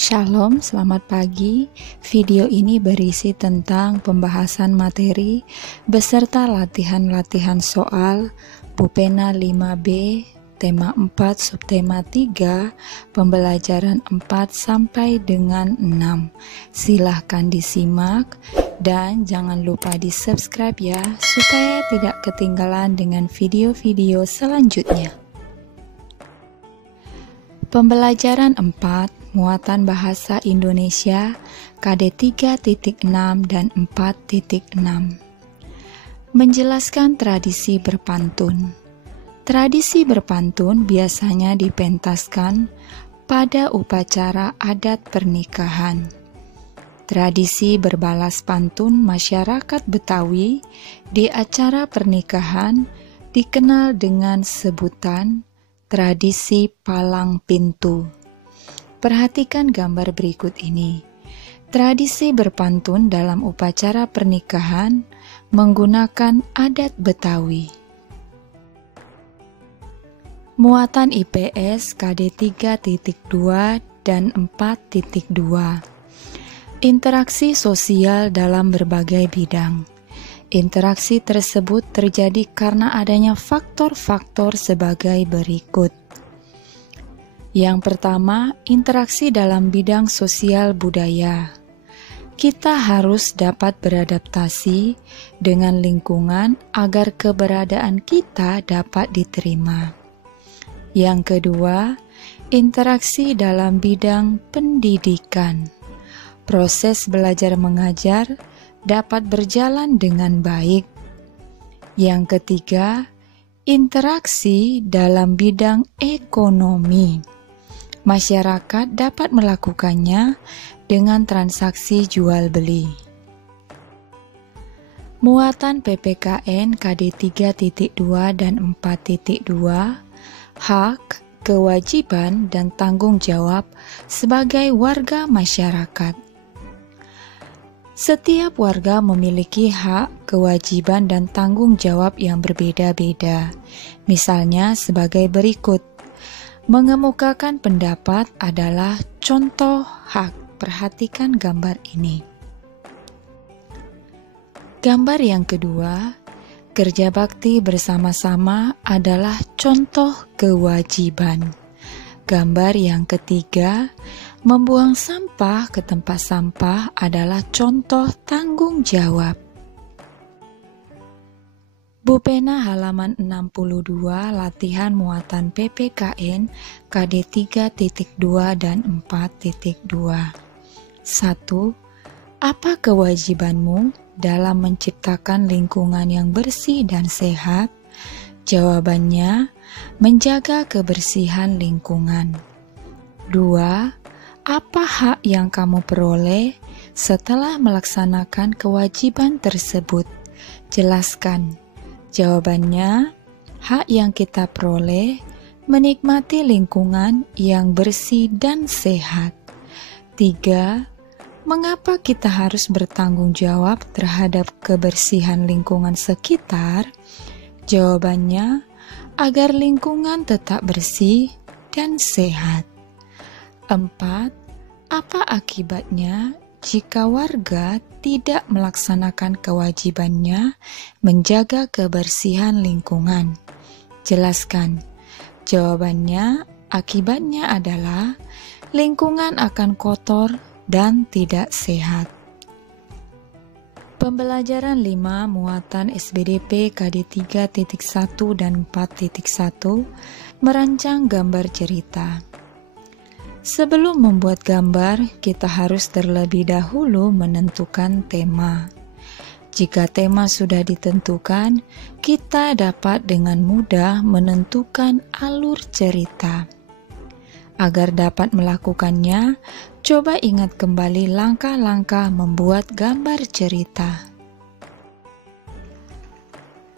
Shalom, selamat pagi. Video ini berisi tentang pembahasan materi beserta latihan-latihan soal Pupena 5B, tema 4, subtema 3, pembelajaran 4 sampai dengan 6. Silahkan disimak dan jangan lupa di subscribe ya, supaya tidak ketinggalan dengan video-video selanjutnya. Pembelajaran 4, muatan bahasa Indonesia, KD 3.6 dan 4.6. Menjelaskan tradisi berpantun. Tradisi berpantun biasanya dipentaskan pada upacara adat pernikahan. Tradisi berbalas pantun masyarakat Betawi di acara pernikahan dikenal dengan sebutan tradisi palang pintu. Perhatikan gambar berikut ini. Tradisi berpantun dalam upacara pernikahan menggunakan adat Betawi. Muatan IPS KD 3.2 dan 4.2. Interaksi sosial dalam berbagai bidang. Interaksi tersebut terjadi karena adanya faktor-faktor sebagai berikut. Yang pertama, interaksi dalam bidang sosial budaya. Kita harus dapat beradaptasi dengan lingkungan agar keberadaan kita dapat diterima. Yang kedua, interaksi dalam bidang pendidikan. Proses belajar mengajar dapat berjalan dengan baik. Yang ketiga, interaksi dalam bidang ekonomi. Masyarakat dapat melakukannya dengan transaksi jual beli. Muatan PPKN KD 3.2 dan 4.2, hak, kewajiban, dan tanggung jawab sebagai warga masyarakat. Setiap warga memiliki hak, kewajiban, dan tanggung jawab yang berbeda-beda. Misalnya sebagai berikut. Mengemukakan pendapat adalah contoh hak. Perhatikan gambar ini. Gambar yang kedua, kerja bakti bersama-sama adalah contoh kewajiban. Gambar yang ketiga, membuang sampah ke tempat sampah adalah contoh tanggung jawab. Pupena halaman 62, latihan muatan PPKN KD 3.2 dan 4.2. 1. Apa kewajibanmu dalam menciptakan lingkungan yang bersih dan sehat? Jawabannya, menjaga kebersihan lingkungan. 2. Apa hak yang kamu peroleh setelah melaksanakan kewajiban tersebut? Jelaskan. Jawabannya, hak yang kita peroleh menikmati lingkungan yang bersih dan sehat. 3. Mengapa kita harus bertanggung jawab terhadap kebersihan lingkungan sekitar? Jawabannya, agar lingkungan tetap bersih dan sehat. 4. Apa akibatnya jika warga tidak melaksanakan kewajibannya menjaga kebersihan lingkungan? Jelaskan. Jawabannya, akibatnya adalah lingkungan akan kotor dan tidak sehat. Pembelajaran 5, muatan SBDP KD 3.1 dan 4.1, merancang gambar cerita. Sebelum membuat gambar, kita harus terlebih dahulu menentukan tema. Jika tema sudah ditentukan, kita dapat dengan mudah menentukan alur cerita. Agar dapat melakukannya, coba ingat kembali langkah-langkah membuat gambar cerita.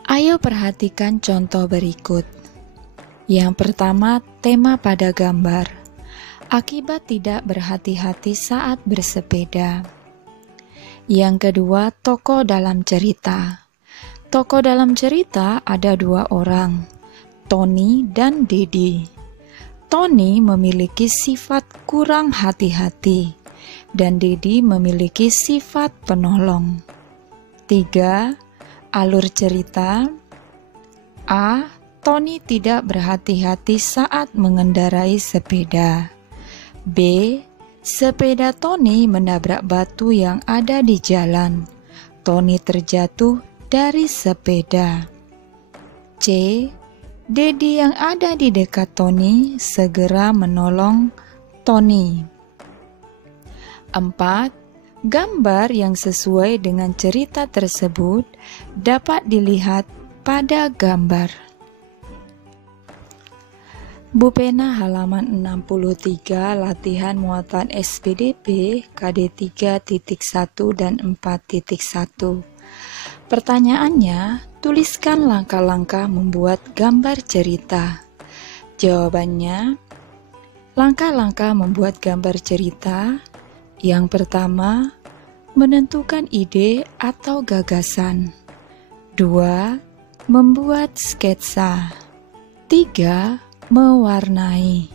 Ayo perhatikan contoh berikut. Yang pertama, tema pada gambar. Akibat tidak berhati-hati saat bersepeda. Yang kedua, tokoh dalam cerita. Tokoh dalam cerita ada 2 orang, Tony dan Dedi. Tony memiliki sifat kurang hati-hati dan Dedi memiliki sifat penolong. 3. Alur cerita. A. Tony tidak berhati-hati saat mengendarai sepeda. B. Sepeda Tony menabrak batu yang ada di jalan. Tony terjatuh dari sepeda. C. Dedi yang ada di dekat Tony segera menolong Tony. 4. Gambar yang sesuai dengan cerita tersebut dapat dilihat pada gambar. Bu Pena halaman 63, latihan muatan SPDP KD 3.1 dan 4.1. Pertanyaannya, tuliskan langkah-langkah membuat gambar cerita. Jawabannya, langkah-langkah membuat gambar cerita. Yang pertama, menentukan ide atau gagasan. 2. Membuat sketsa. 3. Mewarnai.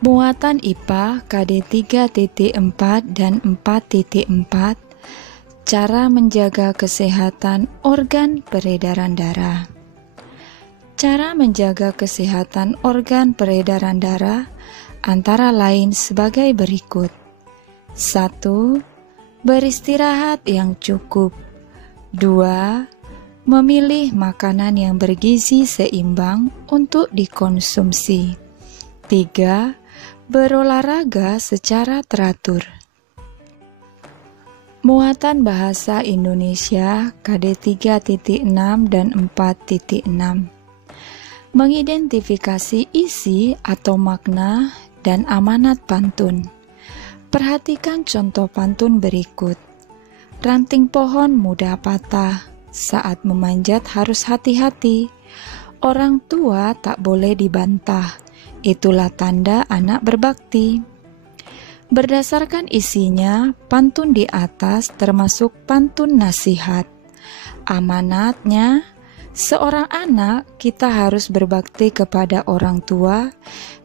Muatan IPA KD 3.4 dan 4.4. Cara menjaga kesehatan organ peredaran darah. Cara menjaga kesehatan organ peredaran darah antara lain sebagai berikut. 1. Beristirahat yang cukup. 2. Memilih makanan yang bergizi seimbang untuk dikonsumsi. 3. Berolahraga secara teratur. Muatan Bahasa Indonesia KD 3.6 dan 4.6. Mengidentifikasi isi atau makna dan amanat pantun. Perhatikan contoh pantun berikut. Ranting pohon mudah patah, saat memanjat harus hati-hati. Orang tua tak boleh dibantah, itulah tanda anak berbakti. Berdasarkan isinya, pantun di atas termasuk pantun nasihat. Amanatnya, seorang anak kita harus berbakti kepada orang tua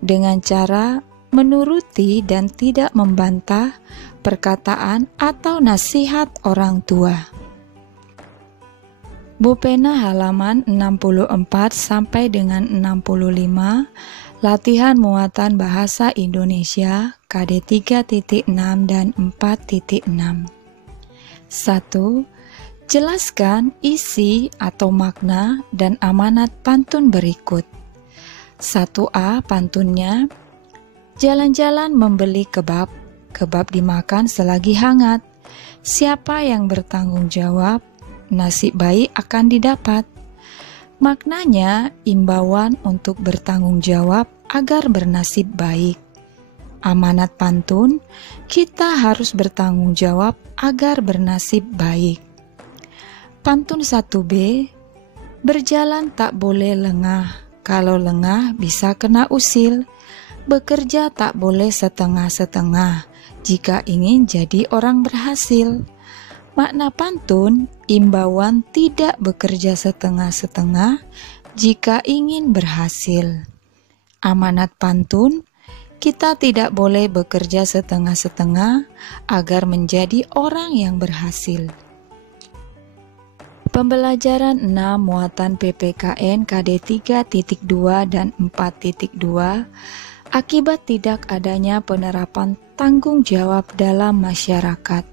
dengan cara menuruti dan tidak membantah perkataan atau nasihat orang tua. Bu Pena halaman 64 sampai dengan 65, latihan muatan bahasa Indonesia KD 3.6 dan 4.6. 1. Jelaskan isi atau makna dan amanat pantun berikut. 1A pantunnya, jalan-jalan membeli kebab, kebab dimakan selagi hangat. Siapa yang bertanggung jawab, nasib baik akan didapat. Maknanya, imbauan untuk bertanggung jawab agar bernasib baik. Amanat pantun, kita harus bertanggung jawab agar bernasib baik. Pantun 1B, berjalan tak boleh lengah, kalau lengah bisa kena usil. Bekerja tak boleh setengah-setengah, jika ingin jadi orang berhasil. Makna pantun, imbauan tidak bekerja setengah-setengah jika ingin berhasil. Amanat pantun, kita tidak boleh bekerja setengah-setengah agar menjadi orang yang berhasil. Pembelajaran 6 muatan PPKN KD 3.2 dan 4.2 akibat tidak adanya penerapan tanggung jawab dalam masyarakat.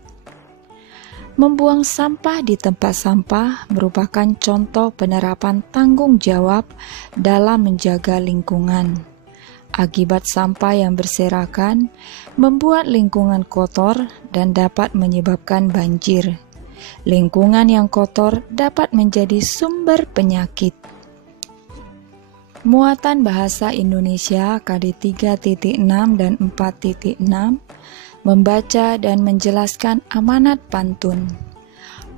Membuang sampah di tempat sampah merupakan contoh penerapan tanggung jawab dalam menjaga lingkungan. Akibat sampah yang berserakan membuat lingkungan kotor dan dapat menyebabkan banjir. Lingkungan yang kotor dapat menjadi sumber penyakit. Muatan Bahasa Indonesia KD 3.6 dan 4.6 membaca dan menjelaskan amanat pantun.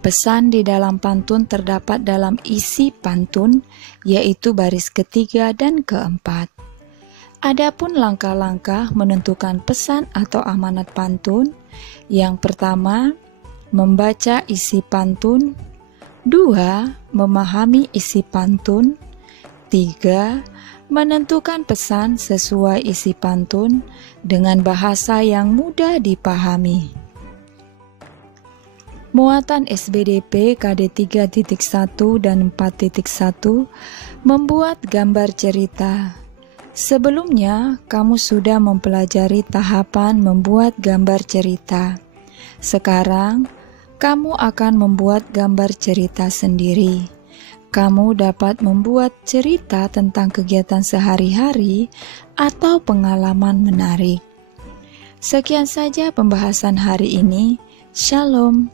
Pesan di dalam pantun terdapat dalam isi pantun, yaitu baris ketiga dan keempat. Adapun langkah-langkah menentukan pesan atau amanat pantun, yang pertama, membaca isi pantun. 2. Memahami isi pantun. 3. menentukan pesan sesuai isi pantun dengan bahasa yang mudah dipahami. Muatan SBDP KD 3.1 dan 4.1 membuat gambar cerita. Sebelumnya, kamu sudah mempelajari tahapan membuat gambar cerita. Sekarang, kamu akan membuat gambar cerita sendiri. Kamu dapat membuat cerita tentang kegiatan sehari-hari atau pengalaman menarik. Sekian saja pembahasan hari ini. Shalom.